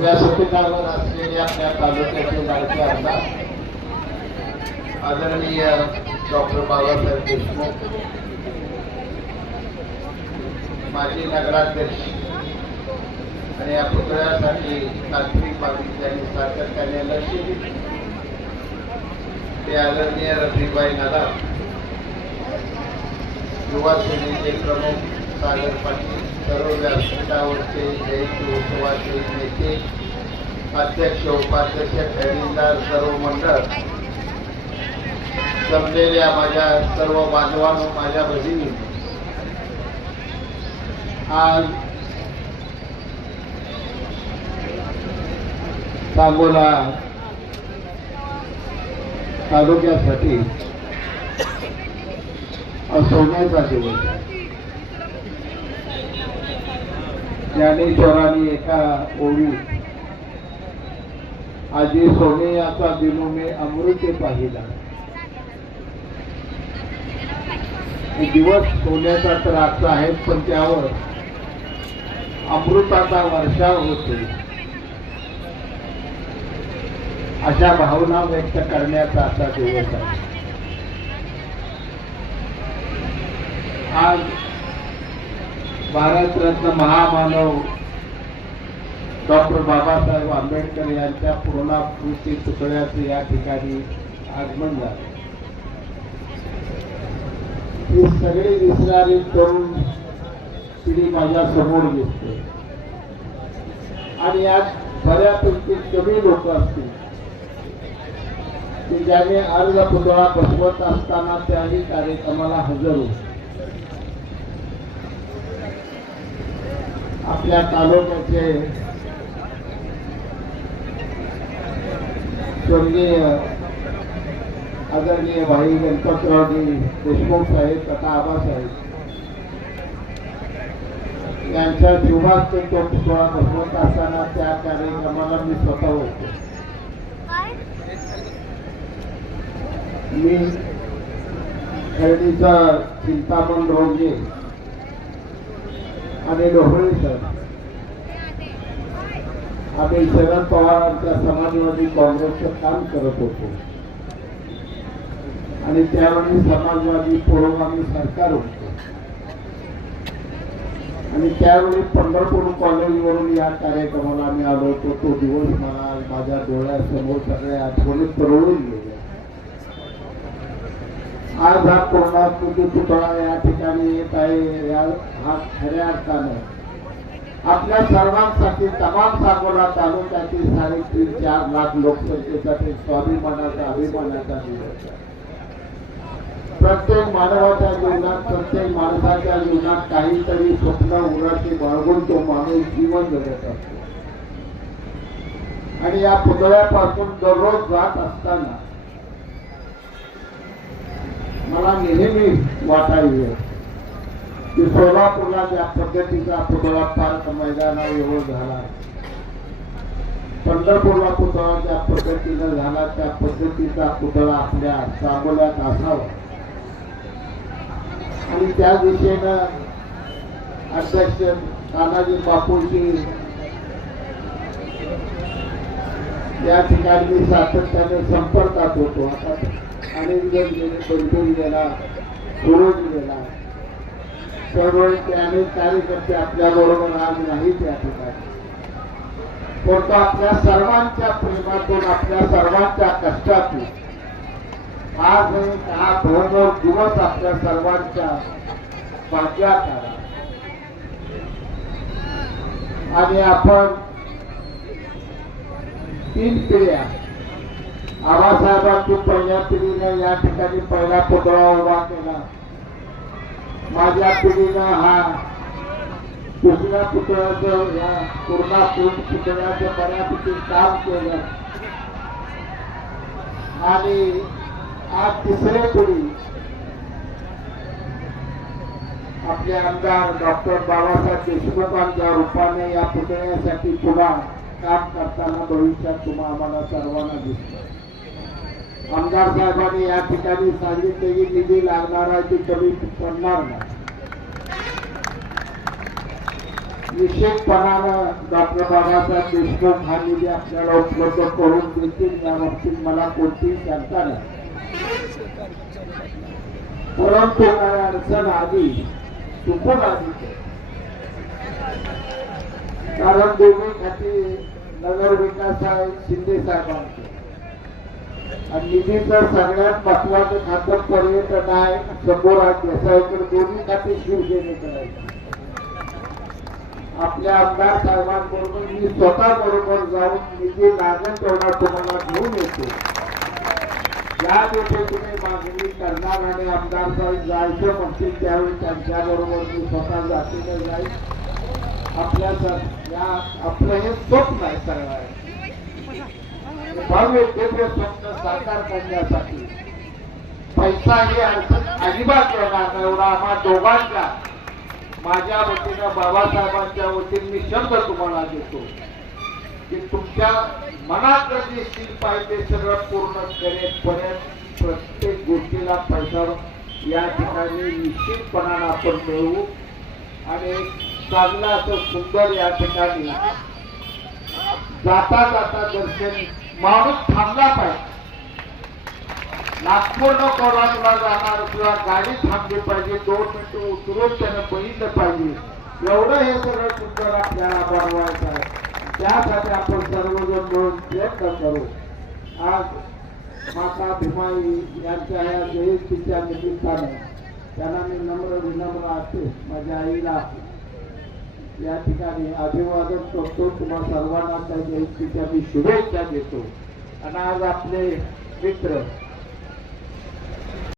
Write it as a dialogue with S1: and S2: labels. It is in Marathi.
S1: व्यासपीठावर असलेले आपल्या तालुक्याचे लाडके आमदार आदरणीय डॉक्टर बाबासाहेब देशमुख माजी नगराध्यक्ष आणि या पुतळ्यासाठी तांत्रिक बाबी त्यांनी सातत्याने लक्ष दिले ते आदरणीय रफीबाई नादा युवा सेनेचे प्रमुख सागर पाटील सर्व व्यासपीठावरचे जयंती उत्सवाचे नेते अध्यक्ष उपाध्यक्ष खैरीदार सर्व मंडळ जमलेल्या माझ्या सर्व बांधवांनो माझ्या बहिणी आज सांगोला तालुक्यासाठी सोन्याचा दिवस आहे. ज्ञानेश्वरांनी एका ओळी आजी सोनेयाचा दिनो मे अमृते पाहिला. दिवस सोन्याचा तर आजचा आहे पण त्यावर अमृताचा वर्षाव होते. अशा भावना व्यक्त करण्याचा असा दिवस आहे. आज भारतरत्न महामानव डॉक्टर बाबासाहेब आंबेडकर यांच्या पूर्णाकृती पुतळ्याचं या ठिकाणी आगमन झालं. ही सगळी दिसणारी तरुण पिढी माझ्यासमोर दिसते. आणि यात बऱ्यापैकी कमी लोक असतील. की ज्याने अर्ज पुतळा बसवत असताना त्याही कार्यक्रमाला हजर होते. आपल्या तालुक्याचे स्वर्गीय आदरणीय भाई गणपतरावजी देशमुख साहेब तथा आबासाहेब यांच्या जीवात तो पुतळा बसवत असताना त्या कार्यक्रमाला मी स्वतः होतो. मी खरेदीचा चिंतामण रोगे आणि ढोबळे सर. आम्ही शरद पवारांच्या समाजवादी काँग्रेसचं काम करत होतो. आणि त्यावेळी समाजवादी पुरोगामी सरकार होतं. आणि त्यावेळी पंढरपूर कॉलेजवरून या कार्यक्रमाला आम्ही आलो होतो. तो दिवस मला माझ्या डोळ्यासमोर सगळ्या आठवणी तरळून गेल्या. आज हा पूर्णाकृती पुतळा या ठिकाणी येत आहे हा खऱ्या अर्थाने. आपल्या सर्वांसाठी तमाम सांगोला तालुक्यातील साडेतीन चार लाख लोकसंख्येसाठी स्वाभिमानाचा अभिमानाचा दिवस आहे. प्रत्येक मानवाच्या जीवनात प्रत्येक माणसाच्या जीवनात काहीतरी स्वप्न उराशी बाळगून तो माणूस जीवन जगत असतो. आणि या पुतळ्यापासून दररोज जात असताना मला नेहमी वाटायचे की सोलापूरला ज्या पद्धतीचा पुतळा पार्क मैदानावर हो झाला. पंढरपूरला पुतळा ज्या पद्धतीनं झाला त्या पद्धतीचा पुतळा आपल्या चांगोल्यात असावा. आणि त्या दिशेनं अध्यक्ष तानाजी बापूजी या ठिकाणी सातत्याने संपर्कात होतो. आता गेले गेला गेला ते अनेक कार्यकर्ते आज ठिकाणी. परंतु आपल्या सर्वांच्या प्रेमातून आपल्या सर्वांच्या कष्टातून आज हा भरभर दिवस आपल्या सर्वांच्या भाग्यात आला. आणि आपण तीन पिढ्या आबासाहेबांची पहिल्या पिढीने या ठिकाणी पहिला पुतळा उभा केला. माझ्या पिढीनं हा दुसऱ्या पुतळ्याचं या पूर्णा पुतळ्याचं बऱ्यापैकी काम केलं. आणि आज तिसरे पिढी आपले आमदार डॉक्टर बाबासाहेब देशमुखांच्या रूपाने या पुतळ्यासाठी पुन्हा काम करताना भविष्यात तुम्हा आम्हाला सर्वांना दिसतं. आमदार साहेबांनी या ठिकाणी सांगितले की निधी लागणार आहे ती कमी पडणार नाही. निश्चितपणानं डॉक्टर बाबासाहेब देशमुख हा निधी आपल्याला उपलब्ध करून देतील या बाबतीत मला कोणतीही शंका नाही. परंतु काय अडचण आधी चुकून आधी कारण दोन्ही खाती नगर विकास आहे शिंदे साहेबांचे. आणि निधीचं सगळ्यात महत्वाचं खातं पर्यटन आहे. समोर देसाईकडे दोन्ही खाते शिवसेनेकडे आहे आपल्या आमदार साहेबांबरोबर मी स्वतः बरोबर जाऊन निधी लागण तेवढा तुम्हाला घेऊन येतो. या दिवशी तुम्ही मागणी करणार आणि आमदार साहेब जायचं म्हणतील त्यावेळी त्यांच्याबरोबर मी स्वतः जातीने जाईल. आपल्या आपलं हे स्वप्न आहे सगळं. भव्य दिव्य स्वप्न साकार करण्यासाठी. पैसा हे अडचण अजिबात येणार नाही. एवढा आम्हा दोघांच्या माझ्या वतीनं बाबासाहेबांच्या वतीने मी शब्द तुम्हाला देतो की तुमच्या मनात जे शिल्प आहे ते सगळं पूर्ण करेपर्यंत प्रत्येक गोष्टीला पैसा या ठिकाणी निश्चितपणानं आपण मिळवू. आणि चांगलं असं सुंदर या ठिकाणी जाता जाता दर्शन माणूस थांबला पाहिजे. नागपूर न कोल्हापूरला जाणार किंवा गाडी थांबली पाहिजे दोन मिनिटं उतरून त्यानं बघितलं पाहिजे. एवढं हे सगळं सुंदर आपल्याला बनवायचं आहे. त्यासाठी आपण सर्वजण मिळून प्रयत्न करू. आज माता भीमाई यांच्या या जयंतीच्या निमित्ताने त्यांना मी नम्र विनम्र असते माझ्या आईला या ठिकाणी अभिवादन करतो. तुम्हा सर्वांना त्या जयंतीच्या मी शुभेच्छा देतो. आणि आज आपले मित्र